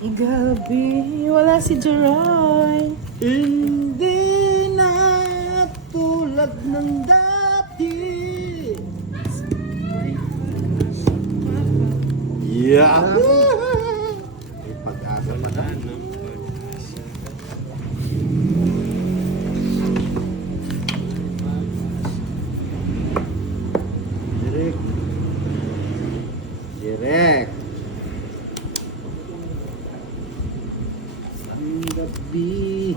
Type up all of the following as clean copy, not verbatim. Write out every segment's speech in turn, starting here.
Gabi, wala si Jeroy. Hindi na tulad ng dati. Yeah! May pag-asa pa na. Direct. Direct. Ang gabi.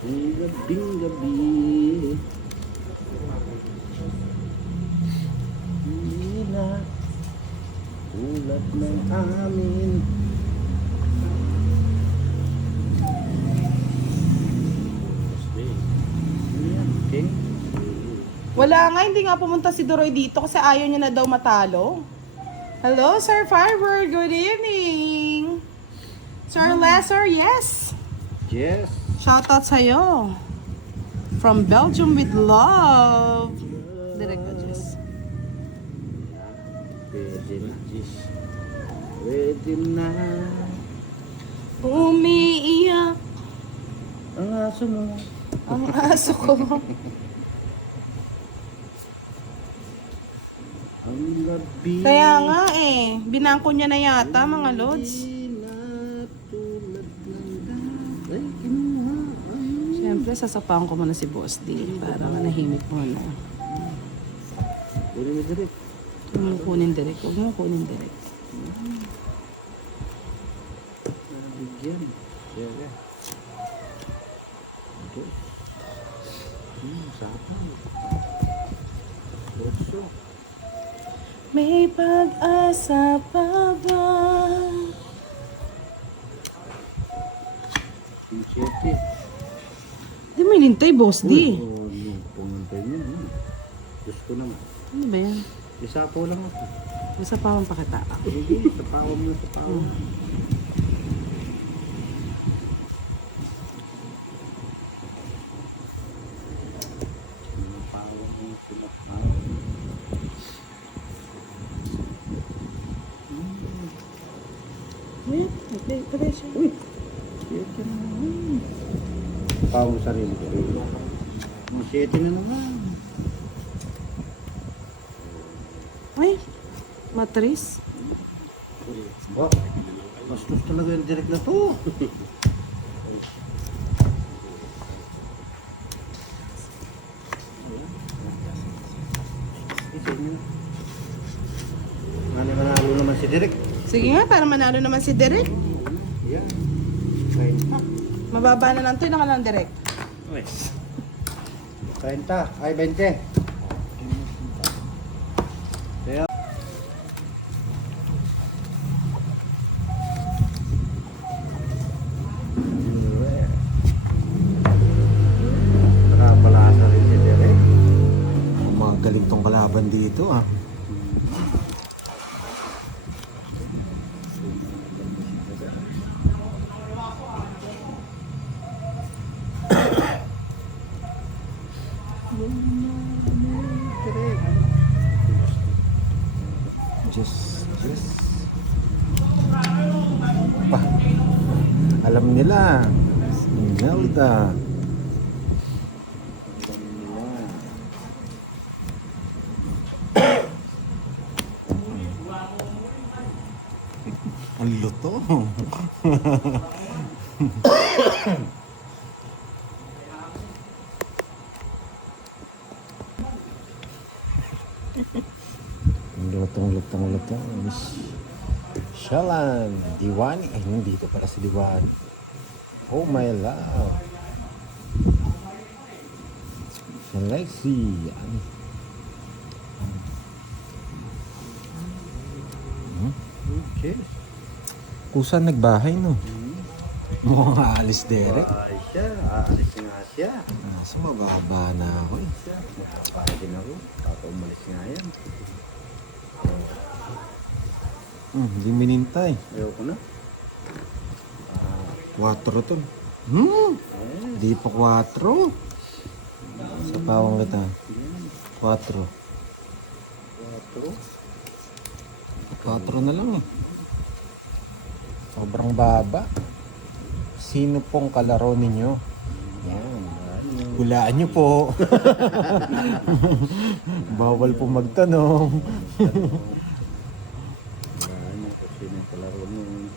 Ang gabing gabi. Hindi na tulad ng amin. Okay. Wala nga, hindi nga pumunta si Jeroy dito kasi ayaw niya na daw matalo. Hello, Sir Firebird. Good evening. Sir Lesser, yes. Yes. Shoutout sa'yo. From Belgium with love. Direct ka, Jess. Pwede na, Jis. Pwede na. Umiiyak Ang aso mo. ang aso ko. Ang gabi. Kaya nga eh, binangko niya na yata mga lods. Hindi na tulad ng dati. Ay, kinuha. Ay. Siyempre, sasapahan ko muna si Boss D para manahimik muna. Pwede na direct. Huwag mo kunin direct. Huwag mo kunin direct. Nabigyan. Siyempre. Ito. Sapaw. Kurso. May pag-asa pa ba? Siyete. Di mo inintay, Boss D. Oo, pumantay mo. Diyos ko naman. Ano ba yan? Isapaw lang ako. Masapawan pa kita. Sige, sapaw mo, sapaw. Sapaw mo, sapaw. Wait, patay siya. Uy! Siyete na naman. Sapaw mo sarili ko. Siyete na naman. Ay, matris. Ba? Bastos talaga yung direct na to. Manalo naman si Direk. Sige nga, para manalo naman si Derek. Yan. Kain pa. Mababa na lang to, naka lang direct. Kain ta. Ay, 20. Kaya. Nakapalasa rin si Direk. Mga galing tong kalaban dito ah. Just. Pa. Alam nila. Zelda. Ang luto. Lutong. Shalan. Diwani. Ay, nandito pala si Diwani. Oh my love. Alexi. Okay. Kusa nagbahay no. Mukhang aalis Derek. Ay siya. Aalis nga siya. Mababa na ako eh. Para din ako. Papa umalis nga yan. Hindi minintay. Ayoko na. 4 to. Di pa 4. Sa pawang kita. 4. 4 na lang eh. Sobrang baba. Sino pong kalaro ninyo? Yan. Hulaan nyo po. Bawal po magtanong. Ano kung sino yung kalaro nung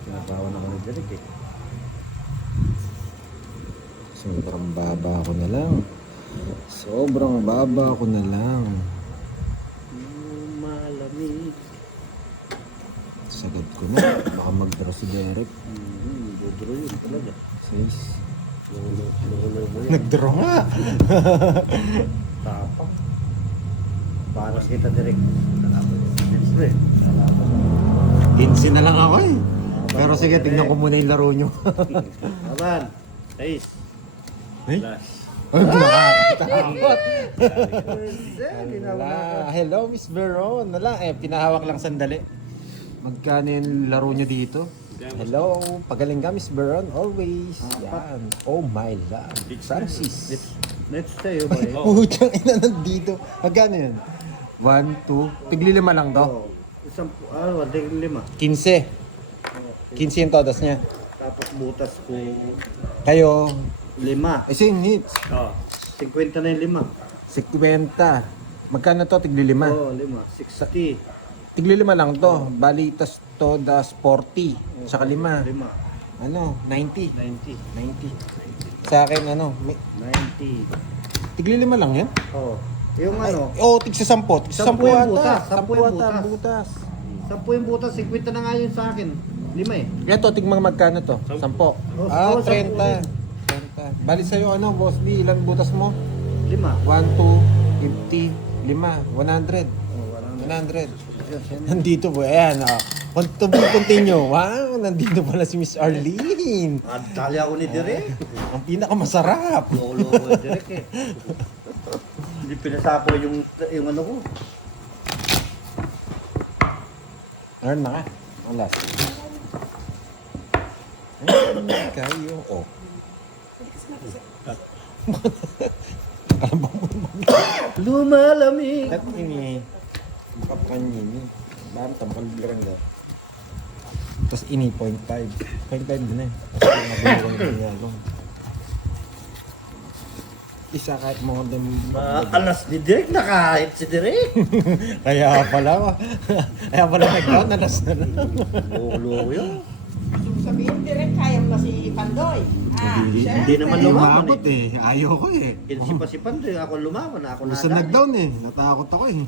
sinasawa na kami direct eh. Sobrang baba ko na lang. Sobrang baba ko na lang. Malamig. Sagad ko na. Baka mag-draw si Derek. Budro yun talaga. Sis. Lulo mo yan. Nag-draw nga. Tapak. Paras kita direct. Siyempre. 15 na lang ako eh. Pero sige, tignan ko muna yung laro nyo. Aban. Ace. Ay? Last. Nakakatakot. Ginawa Wala. Hello, Miss Veron. Wala, pinahawak lang sandali. Magkano yung laro nyo dito? Hello, pagaling ka, Miss Veron. Always. Yan. Oh my love. Francis. Let's stay ba eh. Putang ina nandito. Magkano yun? 1, 2. Tigli 5 lang to. Oh. Isang, wading 5. 15. 15 yung todas niya. Tapos butas ko Kayo, 5. same hits. Oh. 50 na yung 50. Magkano to? Tigli 5. 5. Oh, 5. 60. Tigli 5 lang to. Bali, tas todas 40. Saka 5. 5. Ano? 90. 90. 90. Sa akin, ano? 90. Tigli 5 lang yan? Oh. Yung Ay, ano, tigsa 10. Tigsa 10 10 yung ata. butas, 10 10 yung ata, butas. butas. 10 yung butas, 50 na nga yun sa akin. 5 eh. Ito, tigmang magkano to? 10. Ah, 10 30. rin. 30. Bali sa'yo, ano, Boss B, ilan butas mo? 5. 1, 2, 50, 5, 100. Oh, walang 100. Nandito po, ayan. To be continue. Wow, nandito pala si Miss Arlene. Dali ako ni Direk. Ang pinakamasarap. Loko-loko ni Direk eh. Hindi pinasapo yung ano ko. Earn na ka. Ang last. Ayun kayo. Oh. Alam ba mo? Lumalamig. At ini. Makapanyin ini. Baru tampal bilang enggak. Terus ini 0.5. 0.5 din eh. Tapos nabulong ko niya. Isa kahit mga dem. Alas ni Direk, nakahit si Direk. Kaya pala. Kaya pala nag-down. Alas na lang. Loko-loko yun. Sabihin direct kaya mo na si Pandoy. Hindi naman Hindi lumaban umabot eh. Ayaw ko eh. Kinsi pa si Pandoy, ako lumaban, ako Gusto nadali. nag-down eh. Natakot ako eh.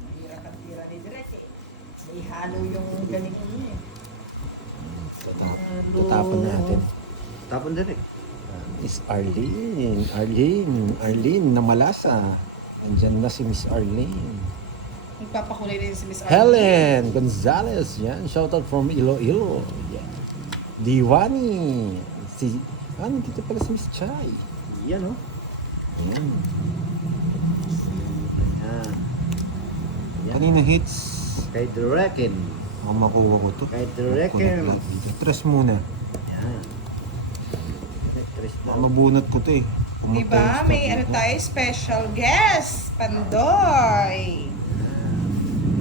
Mahirap ang tira ni direct eh. May halo yung ganito niya eh. Tatapon natin. Tapon Direk. Miss Arlene. Arlene na malasa. Andyan na si Miss Arlene. Nagpapakulay na yun si Miss Arlene. Helen Gonzalez. Yan. Shoutout from Iloilo. Yan. Diwani. Si... Ano, dito pala si Miss Chai. Yan oh. Yan. Yan. Yan. Kanina hits. Kay Direkin. Baka makuha ko to. Kay Direkin. Tres muna. Yan. Tres Baka mabunot ko to eh. Diba? May ano tayo, special guest. Pandoy.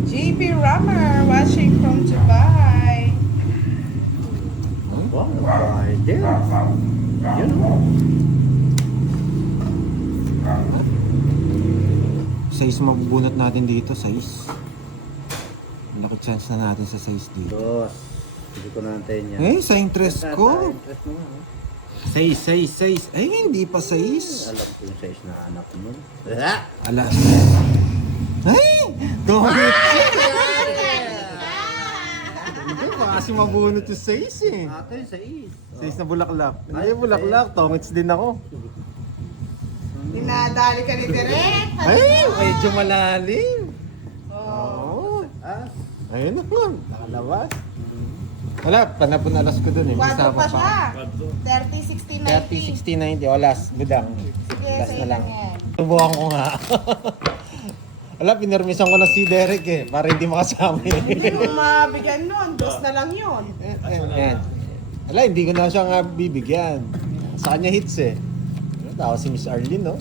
JP Rammer watching from Dubai. Wow, nagbahay din. Yun oh. Size mabubunot natin dito. Size. Laki chance na natin sa size dito. Dos. Hindi ko naantayin yan. Eh, sa interest ko. Interest mo nga oh. Size. Ay, hindi pa size. Alam ko yung size na anak mo. Alas. Ay! Donut! Hindi pa kasi mabunot yung size eh. Ate, size. Size na bulaklak. Hindi bulaklak. Tongits din ako. Dinadali ka ni direct. Ay! Medyo malalim. Oh. Oo. Ah, Ayun naman. Nakalabas. Wala. Panapon alas ko dun eh. May Kwadro sama pa siya. 30, 60, 90. 30, 60, 90. Olas. Budang. Sige, Last sa na lang. yan. Subukan ko nga. Wala, pinirmisan ko na si Derek eh. Para hindi makasama Hindi eh. mo mabigyan nun. Dos na lang yun. Ayan. Wala, hindi ko na siya nga bibigyan. Sa kanya hits eh. Tao si Miss Arlene, no?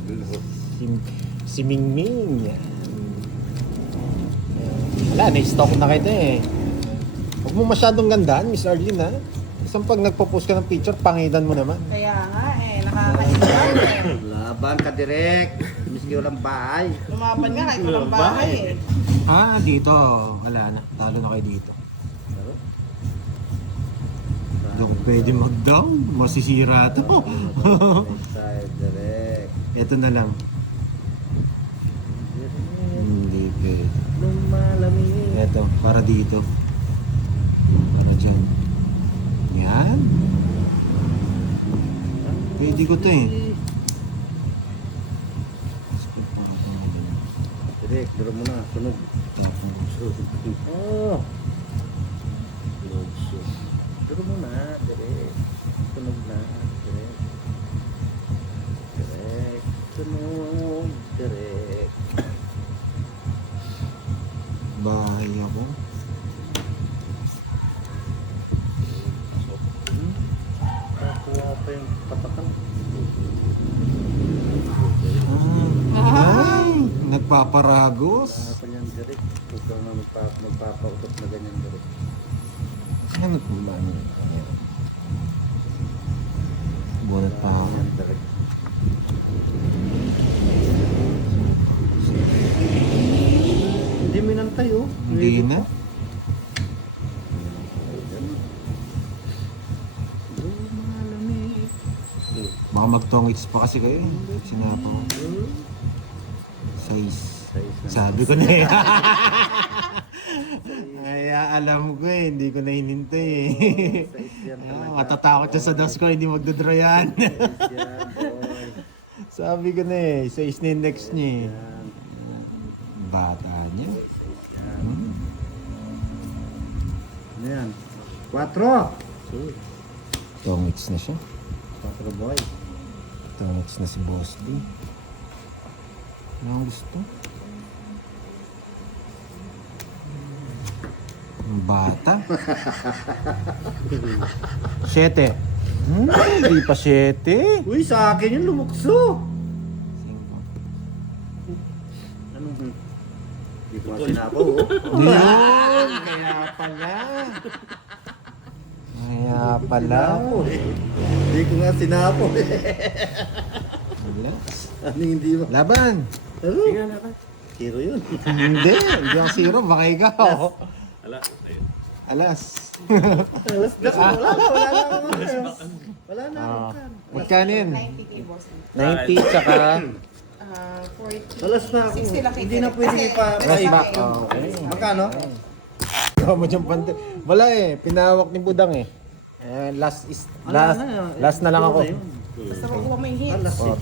Si Mingming. Yan. Wala, na-stock na kita eh. Huwag mo masyadong gandaan, Miss Arlene, ha? Isang pag nagpo-post ka ng picture, pangitan mo naman. Kaya nga nakakaingan eh. Laban ka direct. Miski walang bahay. Lumaban nga kahit walang bahay eh. Dito. Wala na. Talo na kayo dito. Hindi ako pwede mag-down. Masisira to. Side direct. Ito na lang. Hindi pwede. Lumalamig. Ito, para dito. Para dyan. Yan. Pwede ko to eh. Direct, duro mo na. Sunog. Oh. Duro mo na. Direct. Sunog na. Direct. Direct. Sunog. Direct. Bahay ako. Nakuha pa yung patakan. Ay, nagpaparagos. Harapan yan direct. Huwag ka na magpapautot na ganyan direct. Ano po ba? Bunot pa ako. Yan direct. Hindi minantay oh. Hindi na. Lumalamig. Baka magtongits pa kasi kayo. Sinapa ko. Size. Sabi ko na eh. Kaya alam ko eh, hindi ko na hinintay eh. Matatakot siya sa dust ko, hindi magdodro yan. Sabi ko na eh, size na yung next niya eh. Bata niya. Ano yan? 4! Tongits na siya. 4 boy. Tongits na si Boss D. Ano ang gusto? Ang bata. 7. Hindi pa 7. Uy, sa akin yung lumukso. Ano? Hindi ko nga sinapaw oh. Yun, kaya pala. Kaya pala. Hindi ko nga sinapaw eh. Wala. Ano hindi mo? Laban. Ano? Hero yun. Hindi ang zero, baka ikaw. Alas. Alas na. Wala na. Magkano yun? 90k boss. 90 tsaka 40. Alas na ako. 60 lang Hindi na kita. pwede Kasi- ipa-buy back. Okay. Magkano? Ikaw mo dyan pante. Wala eh, pinawak ni Budang eh. Last na lang ako. Basta makuha mo yung hits. Alas eh.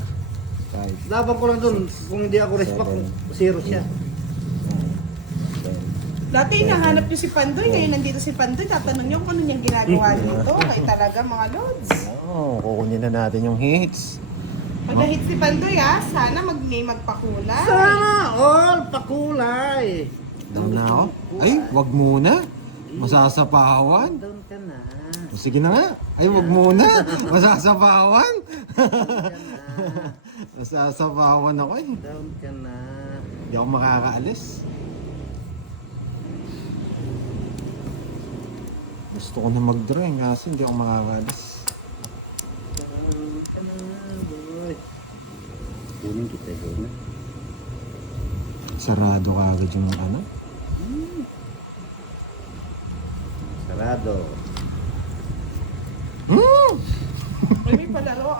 5, Laban ko lang dun. Kung hindi ako respect, zero siya. Dati nahanap niyo si Pandoy, ngayon nandito si Pandoy, tatanong niyo kung ano niyang ginagawa dito. Kaya talaga mga lods. kukunin na natin yung hits. Pag na-hit si Pandoy sana may magpakulay. Sana all pakulay. Down na ako. Ay, wag muna. Masasapawan. Down ka na. Sige na nga. Ay, wag muna. Masasapawan. Masasapawan ako eh. Down ka na. Hindi ako makakaalis. Gusto ko na mag-drawing kasi hindi ako makakaalis. Down ka na, boy. Kunin kita yun. Sarado ka agad yung ano. Sarado. Ay, may palaro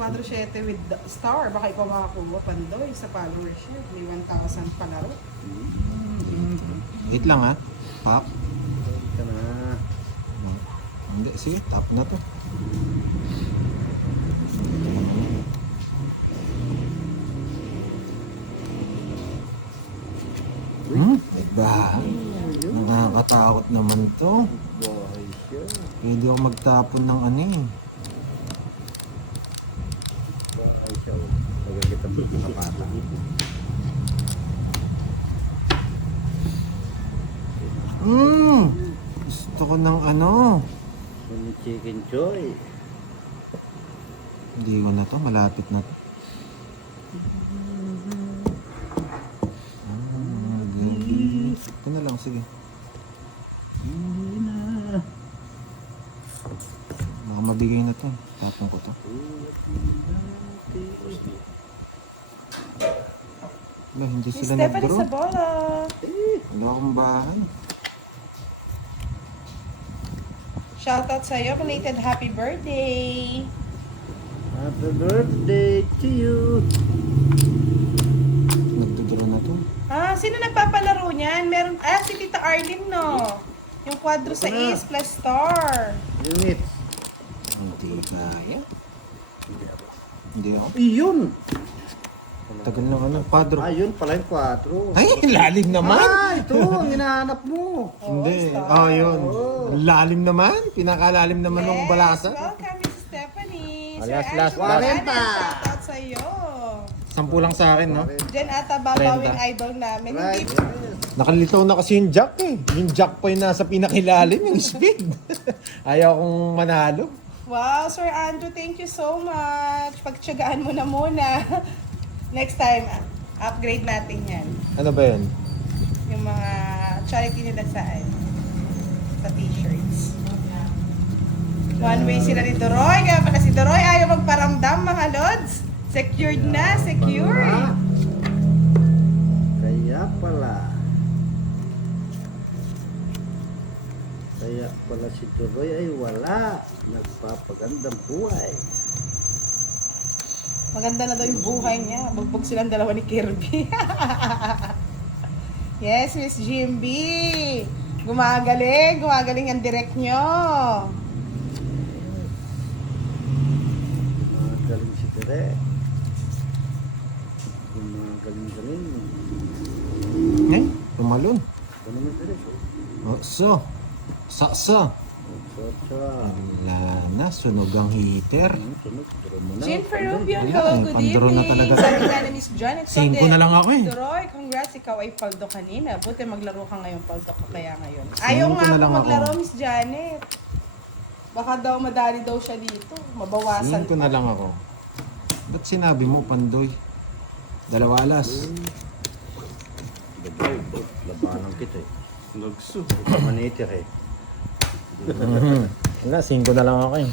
4-7 with the star. Baka ikaw makakuha Pandoy sa followership. May 1,000 palaro. Wait lang ha. Pop. Down ka na. Hindi, sige. Tap na to. Iba. Nakakatakot naman to. Boy, siya. Hindi ako magtapon ng ano eh. Boy, siya. Magagit ang kapata. Gusto ko ng ano. Yung chicken joy. Hindi ko na to. Malapit na to. Ito na lang. Sige. Baka mabigay na to. Tapon ko to. Wala, hindi Miss sila Stephanie nag-draw. Sabola. Wala akong bahay. Shoutout sa'yo. Belated happy birthday. Happy birthday to you. Nagdodraw na to. Ah, sino nagpapalaro niyan? Meron, si Tita Arlene, no? Yung quadro sa Ito na. Ace plus star. Unit. Hindi kaya. Hindi ako. Iyon. Tagal na ano, padro. Yun pala yung 4. Ay, lalim naman. Ito ang hinahanap mo. Hindi. star. Yun. Lalim naman. Pinakalalim naman ng balasa. Welcome, Miss Stephanie. Sir Last, Angelo last. Ganes, shoutout sa'yo. 10 lang sa akin, no? Diyan ata babawing 30. idol namin. Right. Hindi, Nakalitaw na kasi yung jack eh. Yung jack pa yung nasa pinakilalim, yung speed. Ayaw kong manalo. wow, Sir Andrew, thank you so much. Pagtsagaan mo na muna. Next time, upgrade natin yan. Ano ba yun? Yung mga charity nila sa t-shirts. One way sila ni Doroy. Kaya pala si Doroy ayaw magparamdam, mga lods. Secured na, secured. Kaya pala. Kaya pala si Tuloy ay wala. Nagpapagandang buhay. Maganda na daw yung buhay niya. Bugbog silang dalawa ni Kirby. Yes, Miss GMB. Gumagaling ang direct nyo. Gumagaling si Tere. Gumagaling. Eh, tumalon. Ano naman Tere? So. Saksa. Sa. Wala na, sunog ang heater. Sunod. Turo mo na. Jean Peruvian, Ayan, hello, good pandro na evening. talaga. Sabi nga ni Miss Janet. 5 na lang ako eh. Doroy, congrats, ikaw ay paldo kanina. Buti maglaro ka ngayon, paldo ka kaya ngayon. Ayaw nga na po lang ako. maglaro, Miss Janet. Baka daw madali daw siya dito. Mabawasan. 5 na lang ako. Ba't sinabi mo, Pandoy? 2 alas. Labanan kita eh. Nagsu. Kamaniter eh. Wala, 5 na lang ako eh.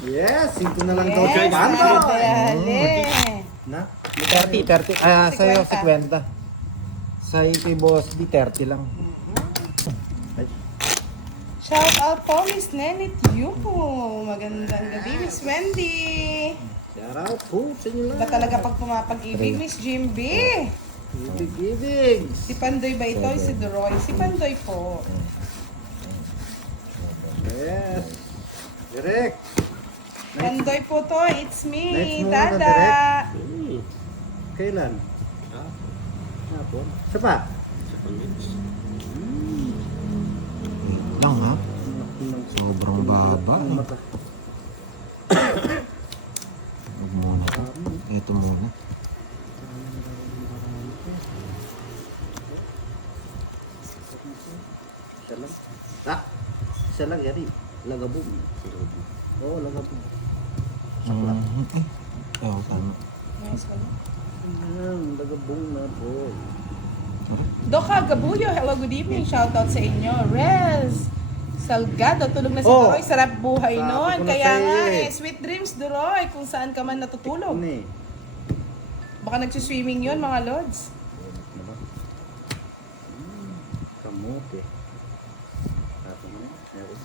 Yes! 5 na lang daw. Yes, Bando! dali. Na? 30. Sa'yo 50. Sa ito boss, di 30 lang. Shout out po, Miss Nenit Yupo. Magandang gabi, Miss Wendy. Shout out po sa inyo Ba lang. talaga pag pumapag-ibig, Miss Jimby? Ibig-ibig. Si Pandoy ba ito? Si Doroy? Si Pandoy po. Yes. Direct. Pandoy po to. It's me, Night muna, Dada. Kailan? Hapon. Isa pa? Wait lang ha. Sobrang baba eh. Mata. Huwag muna to. Ito muna. Isa lang. Isa lang yari. Lagabog. Oo, lagabog. Saklat. Tama. Nice one. Lagabog na po. Doka Gabuyo, hello, good evening. Shout out sa inyo. Rez Salgado, tulog na si Oh! Doroy. Sarap buhay Sabi noon. ko na Kaya sa'yo nga eh. sweet dreams, Doroy, kung saan ka man natutulog. Ano eh? Baka nagsiswimming yun, mga lods. Ano ba? Kamote. Tato mo na. Meron.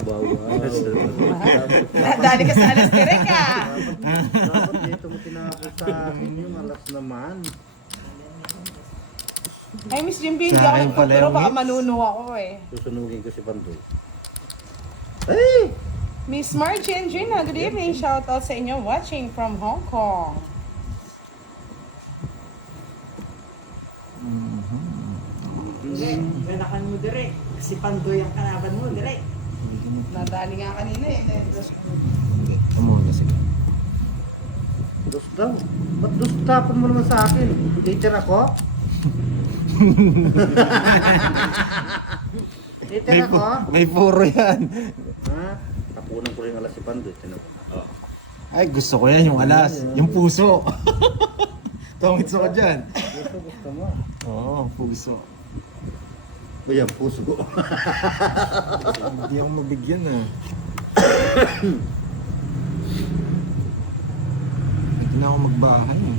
Wow, Dali ka sa alas direk ah. Dapat dito mo tinapos sa akin yung alas naman. Ay, Miss Jimby, hindi Sa ako akin pala nagtuturo. yung Baka hits. manuno ako eh. Susunugin ko si Pandoy. Ay! Miss Margie and Gina, good evening. Shout out sa inyo watching from Hong Kong. Ganakan mo dire. Si Pandoy ang kanaban mo dire. Nadali nga kanina eh. Hindi. Ito muna sige. Dos daw. Ba't dos tapon mo naman sa akin? Teacher ako? Teacher May, ako? may puro yan. Ha? Tapunan ko rin alas si Pandoy. Tinan mo. Ay, gusto ko yan, yung alas. Yung puso. Tongits ako dyan. Gusto mo. Oo, puso. Ba yan, puso ko. Hindi ako mabigyan ah. Hindi na ako magbahay eh.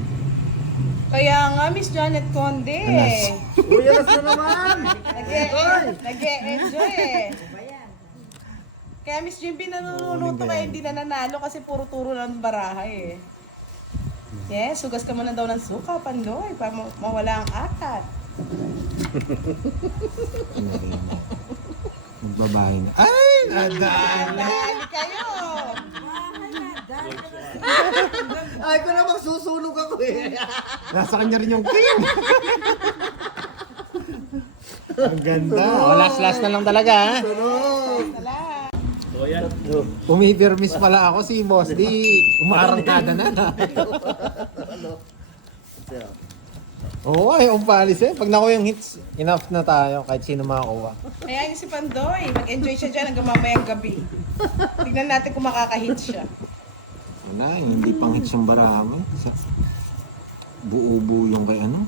Kaya nga, Miss Janet Conde. Alas. Uy, alas na naman! Nag-e-enjoy eh. Kaya Miss Jimby nanunuluto kaya hindi na nanalo kasi puro turo ng baraha eh. Yes, hugas ka muna daw ng suka, Pandoy, para mawala ang akat. Ano rin mo? Magbabahay na. Ay! Nadali! Dali kayo! Ay, ko na magsusunog ako eh. Nasa kanya rin yung king! Ang ganda. Oh, last na lang talaga ha. Tala. Umipermis pala ako si Boss. Di umaarangkada na. Oo, ay umpalis eh. Pag nakuha yung hits, enough na tayo kahit sino makakuha. Kaya yung si Pandoy, mag-enjoy siya dyan hanggang mamayang gabi. Tignan natin kung makaka-hit siya. Wala, hindi pang hits yung baraman. Buo-buo yung kay ano.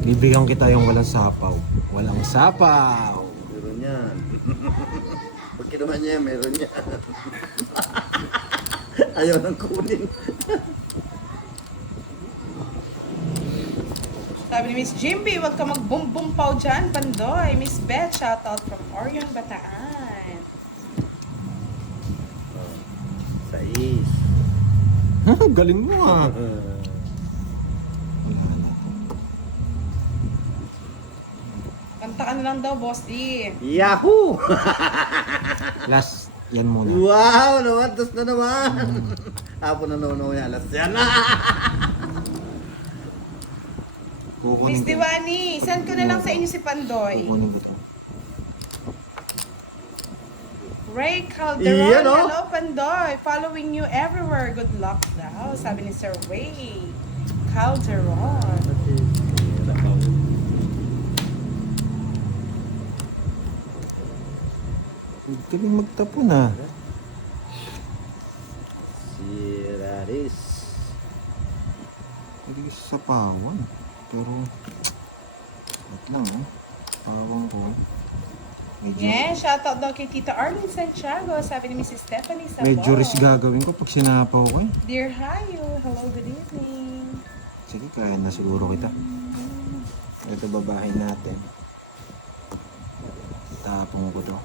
Bibigyan kita yung walang sapaw. Walang sapaw. Meron yan. Pag kinuha niya, meron yan. Ayaw nang kunin. Sabi ni Miss Jimby, huwag ka mag-boom-boom paw dyan, Pandoy. Miss Beth, shoutout from Orion, Bataan. Sais. Galing mo ah. Wala na. Kanta ka na lang daw, Boss D. Yahoo! Last, yan muna. Wow! Nawatas na naman! Apo na nono niya. Alas yan na! Kukunin Miss ko. Diwani, send ko na lang sa inyo si Pandoy. Kukunin ko to. Ray Calderon, Iyan, oh. hello Pandoy. Following you everywhere. Good luck daw. Sabi ni Sir Ray Calderon. Galing magtapon ah. Si Raris. Hindi ko sa pawan. Pero, wait lang oh. Pawan ko. Medyo, Yeah, shoutout daw kay Tita Arlene Santiago. Sabi ni Mrs. Stephanie Sabon. medyo risk gagawin ko pag sinapaw ko eh. Dear Hayo, hello, good evening. Sige, kaya na siguro kita. Ito babahin natin. Tapong ko to.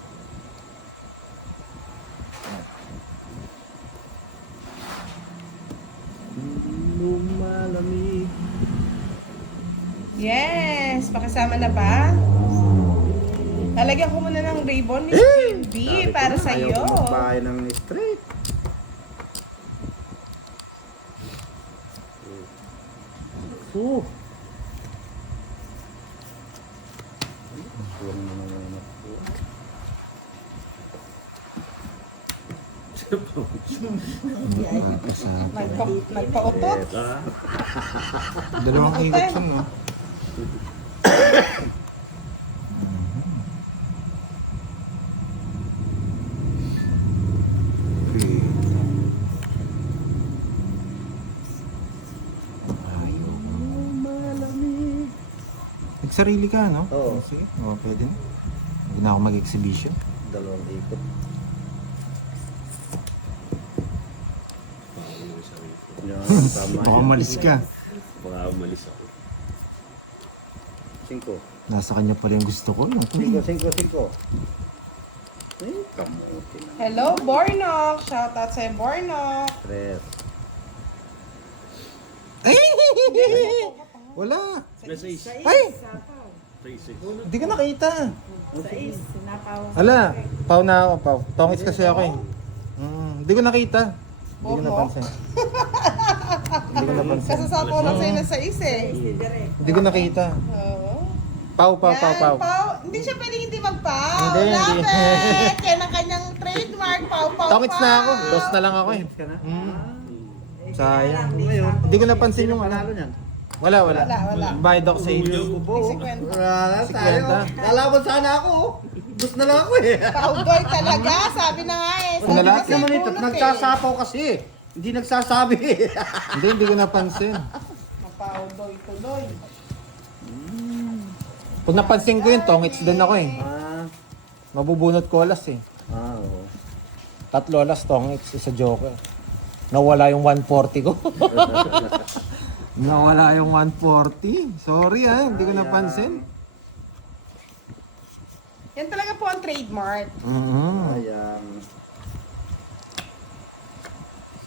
Lumalamig. Yes, pakasama na ba? Lalagyan ko muna ng ribbon, Miss Jimby, para sa iyo. Ayaw ko magbahay ng straight. So. Suwang na naman ako. Nagpautot. Dalawang ikot yun no? Okay. Nagsarili ka, no? Oo. Sige, pwede na. Hindi na ako mag-exhibition. Dalawang ikot. Yan, tama Baka yan. umalis ka. Baka umalis ako. 5. Nasa kanya pala yung gusto ko. Yung 5. Ay, kamuti na. Hello, Bornok. Shoutout sa'yo, Bornok. 3. Wala. Nasa is. Ay! Tracy. Hindi ka nakita. Ala, pau na ako, pau. Tongits kasi ako eh. Hindi ko nakita. Hindi ko Oho. napansin. Hindi ko napansin. Kasasapo lang sa'yo na sa isa eh. Hindi ko nakita. Oo. Pau. Yan, Pau. Hindi siya pwedeng hindi magpau. Hindi, hindi. Dapat. Yan ang kanyang trademark, Pau. Tongits na ako. Dos na lang ako eh. Ka na? Sayang. Ngayon, Hindi ko napansin yung panalo ano. niyan. Wala. Wala. Bayad ako sa inyo. May 50. Wala na tayo. 50. Lalaban sana ako. Dos na lang ako eh. Paudoy talaga, sabi na nga eh. Wala Sabi lahat kasi naman ito, bunot eh. nagsasapaw kasi. Hindi nagsasabi. Hindi ko napansin. Mapaudoy-tuloy. Pag napansin ko yun, tongits din ako eh. Mabubunot ko alas eh. Oo. 3 alas tongits, isa joker. Nawala yung 140 ko. Nawala yung 140. Sorry hindi ko napansin. Yan talaga po ang trademark. Sayang.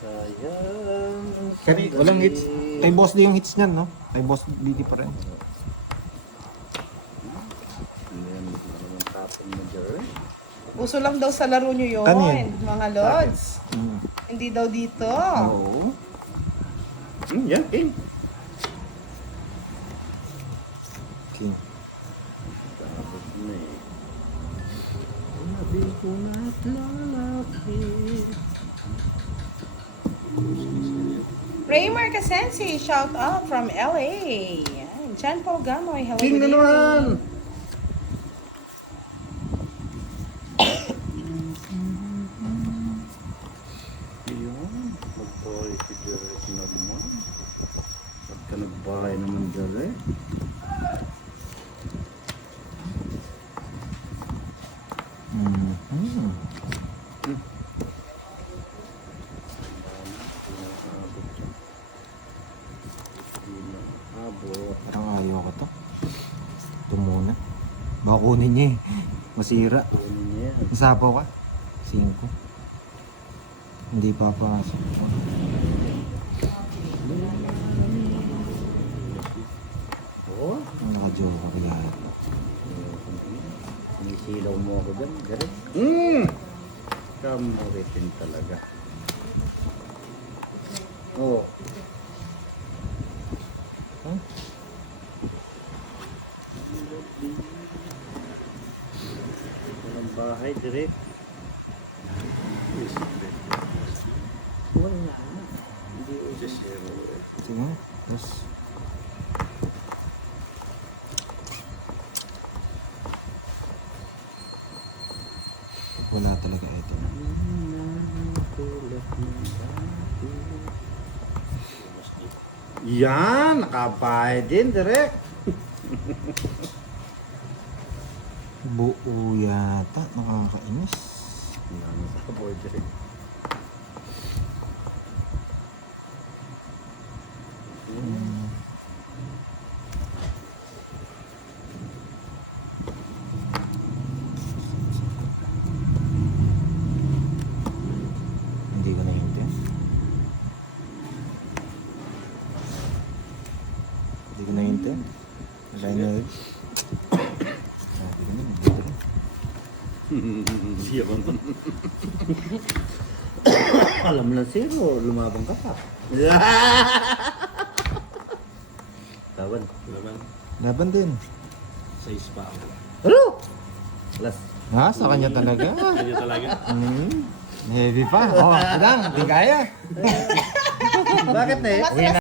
Sayang. Walang hits. Kay Boss D yung hits niyan, no? Kay Boss BD pa rin. Yan, naman tapon mo dyan. Uso lang daw sa laro nyo yun, Kanin? mga lods. Hindi daw dito. Oo. Yan, King. King. Tapos na eh. Sabi ko na't lalapit. Raymer Casensi, shout out from LA. Yan, Jan Paul Gamoy, hello. King good na naman! evening. Yun, magbahay si Derek naman. Ba't ka nagbahay naman, Derek? Parang ayaw ko to. Ito muna. Baka kunin niya eh. Masira. Kunin niya yan. Masapaw ka? 5. Hindi papasok. Oo. Naka-joke ka kaya. Sinisilaw mo ako dyan, Derek. Kamuritin talaga. Oo. Huh? Walang bahay, Derek. Yes, Wala na. Hindi just zero. Sige. Tapos, wala talaga ito. Yan! Nakabahay din, Derek. Buo yata. Nakakainis. Ano sa boy, Derek? Hindi ko na yun. Hindi ko na yun. Wala na yun. Sabi ko na, hindi ko na. Siya man. Alam na zero, lumabang ka pa. Tawan. Laban. Laban din. 6 pa ako. Ano? Last. Ha? Sa kanya talaga? Kanya talaga. Heavy pa. Oh, lang. Hindi kaya. Bakit na eh? Mas